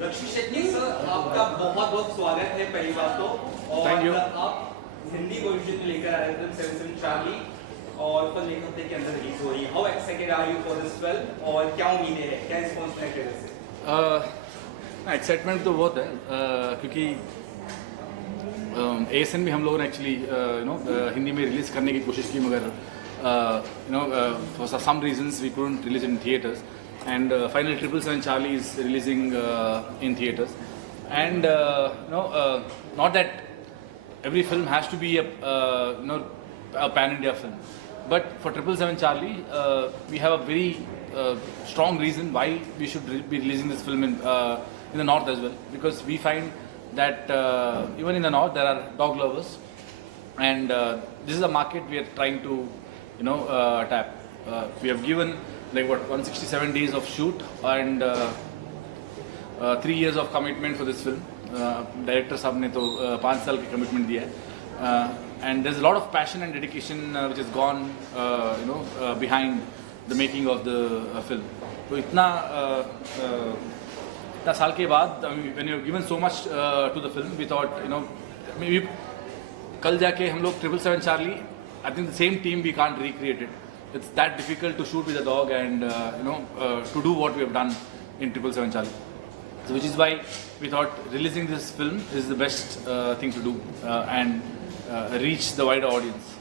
रक्षी Shetty sir, आपका बहुत बहुत स्वागत है पहली बात तो। और आप हिंदी वर्जन लेकर आ रहे थे 77 चार्ली और कल एक हफ्ते के अंदर रिलीज हो रही है। How excited are you for this film और क्या उम्मीदें हैं, क्या रिस्पॉन्स मिला ट्रेलर से? एक्साइटमेंट तो बहुत है क्योंकि एएसएन भी हम लोगों ने एक्चुअली हिंदी में रिलीज़ करने की कोशिश की, मगर for some reasons we couldn't release in theatres and finally 777 Charlie is releasing in theaters, and not that every film has to be a pan India film, but for 777 Charlie we have a very strong reason why we should be releasing this film in the north as well, because we find that even in the north there are dog lovers, and this is a market we are trying to tap. We have given like 167 days of shoot and 3 years of commitment for this film. Director साहब ने तो 5 साल की commitment दिया है, and there's a lot of passion and dedication which has gone behind the making of the film. तो इतना साल के बाद when you have given so much to the film, we thought maybe कल जाके हम लोग 777 Charlie, I think the same team we can't recreate it. It's that difficult to shoot with a dog and to do what we have done in 777 Charlie. So which is why we thought releasing this film is the best thing to do and reach the wider audience.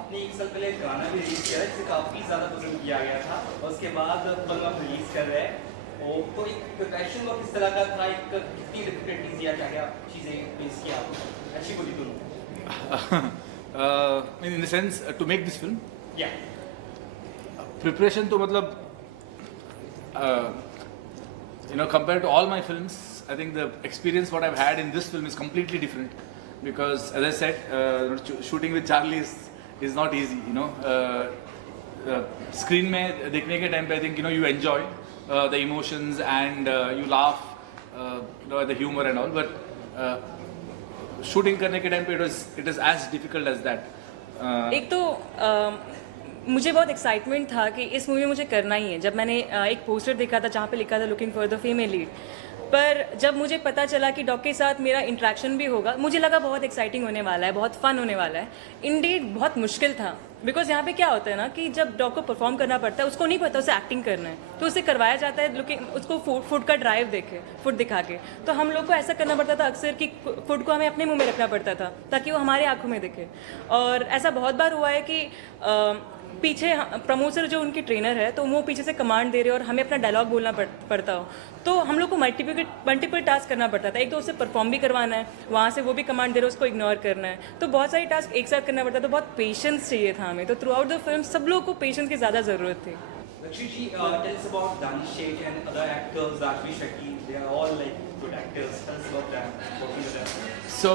आपने एक साल पहले गाना भी release किया है जिसे काफी ज्यादा पसंद किया गया था, और उसके बाद फिल्म आप रिलीज कर रहे हैं, और तो एक प्रिपरेशन वर्क किस तरह का था, एक कितनी डिफिकल्टीज या क्या क्या चीजें फेस किया आपने, अच्छी बुरी दोनों? In the sense to make this film. Yeah. Preparation तो मतलब compared to all my films, I think the experience what I've had in this film is completely different, because as I said, shooting with Charlie is not easy. Screen में देखने के time पे I think you enjoy the emotions and you laugh at the humor and all, but shooting करने के time पे it is as difficult as that. एक तो मुझे बहुत एक्साइटमेंट था कि इस मूवी में मुझे करना ही है। जब मैंने एक पोस्टर देखा था जहाँ पे लिखा था looking for the female lead, पर जब मुझे पता चला कि डॉग के साथ मेरा इंटरेक्शन भी होगा, मुझे लगा बहुत एक्साइटिंग होने वाला है, बहुत फन होने वाला है। इंडीड बहुत मुश्किल था, बिकॉज यहाँ पे क्या होता है ना कि जब डॉग को परफॉर्म करना पड़ता है, उसको नहीं पता उसे एक्टिंग करना है, तो उसे करवाया जाता है लुकिंग, उसको फूड का ड्राइव देखे, फूड दिखा के। तो हम लोग को ऐसा करना पड़ता था अक्सर कि फूड को हमें अपने मुंह में रखना पड़ता था ताकि वो हमारे आंखों में दिखे। और ऐसा बहुत बार हुआ है कि पीछे प्रमोटर जो उनकी ट्रेनर है, तो वो पीछे से कमांड दे रहे और हमें अपना डायलॉग बोलना पड़ता हो, तो हम लोग को मल्टीपल टास्क करना पड़ता था। एक तो उसे परफॉर्म भी करवाना है, वहाँ से वो भी कमांड दे रहे, उसको इग्नोर करना है, तो बहुत सारी टास्क एक साथ करना पड़ता था। तो बहुत पेशेंस चाहिए था हमें, तो थ्रू आउट द फिल्म सब लोग को पेशेंस की ज़्यादा ज़रूरत थी। Rakshi ji, tell us about Danish Sheikh and other actors, Rajvi Shetty. They are all like good actors. Tell us about them, working with them. So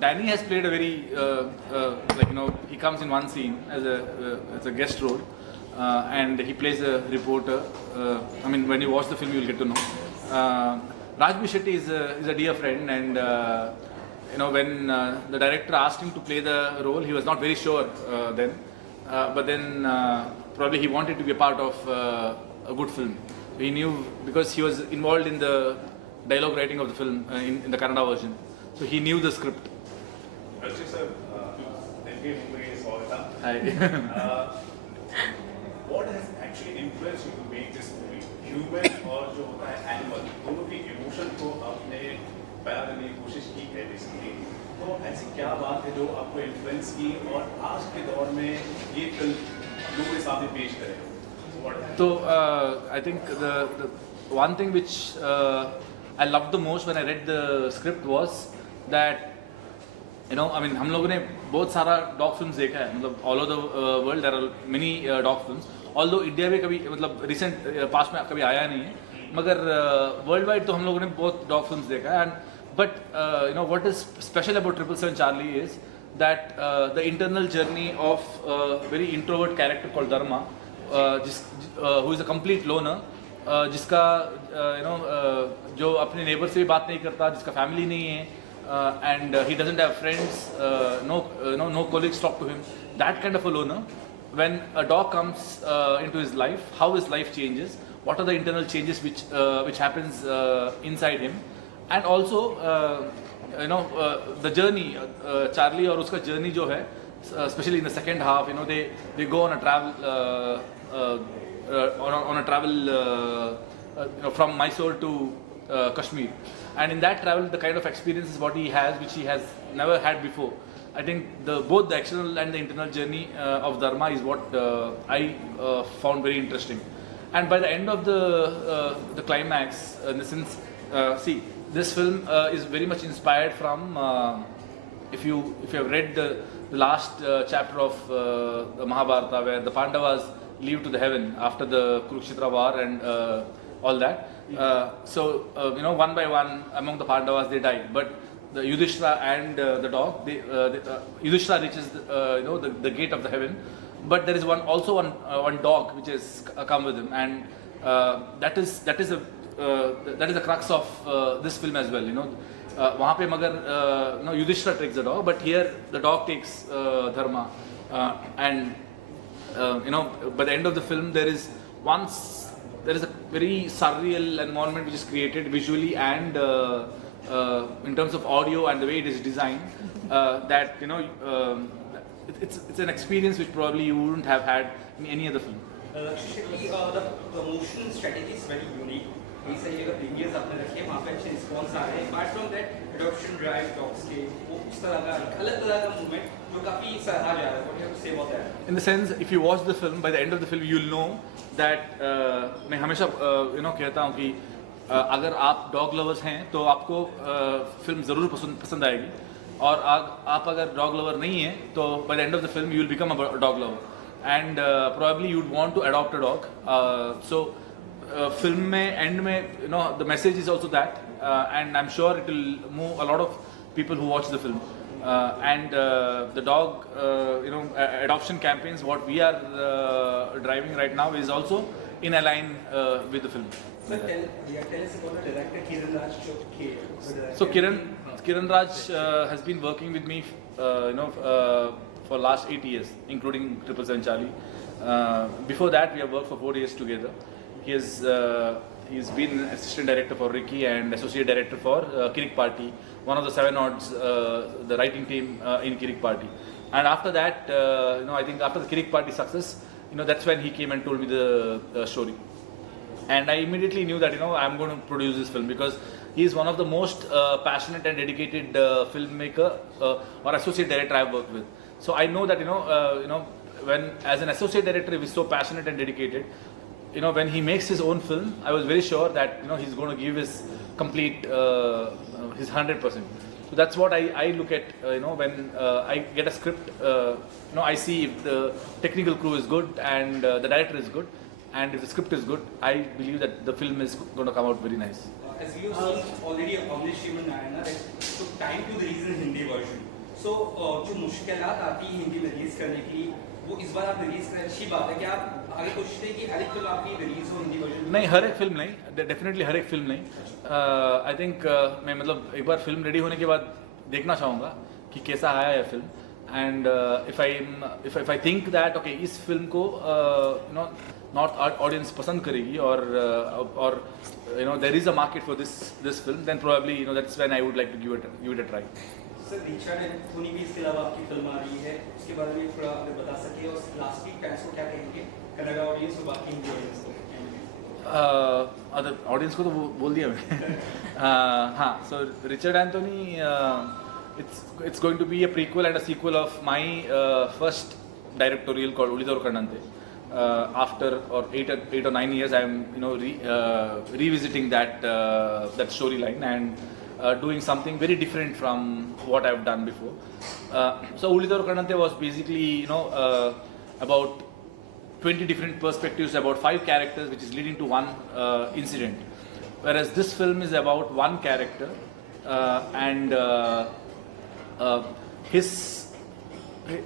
Danny has played a very he comes in one scene as a guest role, and he plays a reporter. I mean, when you watch the film, you will get to know. Rajvi Shetty is a dear friend, and when the director asked him to play the role, he was not very sure then, but then probably he wanted to be a part of a good film. He knew because he was involved in the dialogue writing of the film in the Kannada version, so he knew the script. Rakshi sir, thank you for your Hi. What has actually influenced you to make this movie? Human और जो होता है animal, दोनों की emotion को आपने बयां करने की कोशिश की है basically. तो ऐसी क्या बात है जो आपको influence की और आज के दौर में ये फिल्म लोगों के सामने पेश करे? So I think the one thing which I loved the most when I read the script was that I mean हम लोगों ने बहुत सारा डॉग फिल्म्स देखा है, मतलब all over the world there are many dog films, although India में कभी मतलब recent past में कभी आया नहीं है, मगर वर्ल्ड वाइड तो हम लोगों ने बहुत डॉग फिल्म्स देखा है। But what is special about 777 Charlie is that the internal journey of a very introvert character called Dharma, who is a complete loner, जिसका जो अपने नेबर से भी बात नहीं करता, जिसका फैमिली नहीं है, and he doesn't have friends, no colleagues talk to him, that kind of a loner. When a dog comes into his life, how his life changes, what are the internal changes which happens inside him, and also the journey, Charlie और उसका journey जो है, especially in the second half, they go on a travel on a travel from Mysore to Kashmir, and in that travel the kind of experiences what he has which he has never had before. I think both the external and the internal journey of Dharma is what I found very interesting. And by the end of the climax, in the sense, see, this film is very much inspired from if you have read the last chapter of the Mahabharata, where the Pandavas leave to the heaven after the Kurukshetra war and all that. So one by one among the Pandavas they die, but the Yudhishthira and the dog, Yudhishthira reaches the gate of the heaven, but there is one dog which has come with him, and that is the crux of this film as well. वहाँ पे मगर Yudhishthira takes the dog, but here the dog takes Dharma, and by the end of the film there is a very surreal environment which is created visually and in terms of audio and the way it is designed, that it's an experience which probably you wouldn't have had in any other film. The promotion strategy is very unique. कई सारी जगह premiers आपने रखे हैं, वहाँ पे अच्छे response आ रहे हैं. Apart from that adoption drive dogs के वो उस तरह का अलग तरह का मूवमेंट जो काफी सराहा जा रहा है. What you have to say about that? In the sense, if you watch the film, by the end of the film you'll know that मैं हमेशा कहता हूँ कि अगर आप डॉग लवर्स हैं तो आपको फिल्म ज़रूर पसंद आएगी, और आप अगर डॉग लवर नहीं हैं तो by the end of the film you will become a dog lover, and probably you'd want to adopt a dog. So film में end में the message is also that, and I'm sure it will move a lot of people who watch the film, and the dog adoption campaigns what we are driving right now is also in align with the film. So tell us about the director Kiran Raj. So Kiran Raj has been working with me for last 8 years, including 777 Charlie. Before that we have worked for 4 years together. He's been assistant director for Ricky and associate director for Kirik Party, one of the 7 odds, the writing team in Kirik Party. And after that, I think after the Kirik Party success, that's when he came and told me the story. And I immediately knew that I'm going to produce this film, because he is one of the most passionate and dedicated filmmaker or associate director I've worked with. So I know that when as an associate director he's so passionate and dedicated. When he makes his own film, I was very sure that he's going to give his complete his 100%. So that's what I look at. When I get a script, I see if the technical crew is good and the director is good, and if the script is good, I believe that the film is going to come out very nice. As you've seen already accomplished Shriman Narayana, that took time to release in Hindi version. So जो मुश्किलात आती है हिंदी में release करने की, वो इस बार आप रिलीज करें, अच्छी बात है कि आप आगे कोशिश करें कि हर एक फिल्म आपकी रिलीज हो हिंदी वर्जन? नहीं, हर एक फिल्म नहीं, डेफिनेटली हर एक फिल्म नहीं. आई थिंक मैं मतलब एक बार फिल्म रेडी होने के बाद देखना चाहूँगा कि कैसा आया है film, and if I think that okay इस फिल्म को नॉर्थ ऑडियंस पसंद करेगी और there is a market for this film, then probably that's when I would like to give it a try. Sir, Richard and Tony भी इसके अलावा आपकी film आ रही है, उसके बारे में थोड़ा आप बता सके, और लास्ट वीक फैंस को क्या कहेंगे, कन्नड़ा ऑडियंस और बाकी हिंदी ऑडियंस को? अदर ऑडियंस को तो बोल दिया मैंने. हाँ, so Richard Anthony, it's going to be a prequel and a sequel of my first directorial called Ulidor Kannante. After 8 or 9 years, I am revisiting that storyline and doing something very different from what I've done before. So Ulidor Kannante was basically about 20 different perspectives about 5 characters, which is leading to one incident. Whereas this film is about one character and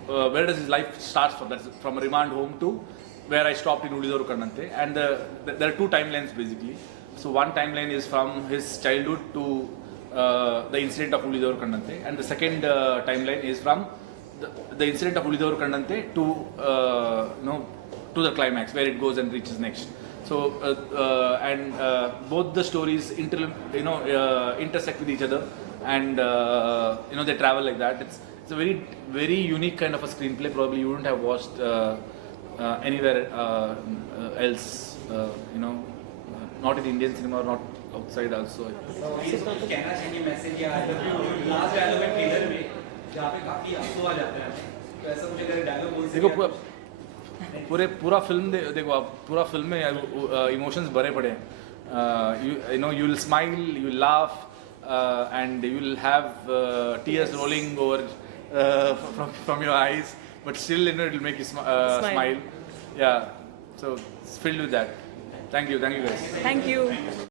where does his life start from? That's from a remand home to where I stopped in Ulidor Kannante, and there are 2 timelines basically. So one timeline is from his childhood to the incident of Ulidor Kannante, and the second timeline is from the incident of Ulidor Kannante to to the climax where it goes and reaches next. So and both the stories intersect with each other, and they travel like that. It's a very unique kind of a screenplay. Probably you wouldn't have watched anywhere else. Not in Indian cinema or not outside also. तो ये तो कुछ कहना चाहिए message या last dialogue है trailer में जहाँ पे काफी आंसू आ जाते हैं, तो ऐसा मुझे अगर डायलॉग बोल सके। देखो पूरा फिल्म देखो आप, पूरा फिल्म में इमोशंस भरे पड़े हैं. You will smile, you will laugh, and you will have tears rolling over from your eyes, but still it will make you smile. Yeah, so it's filled with that. Thank you guys. Thank you.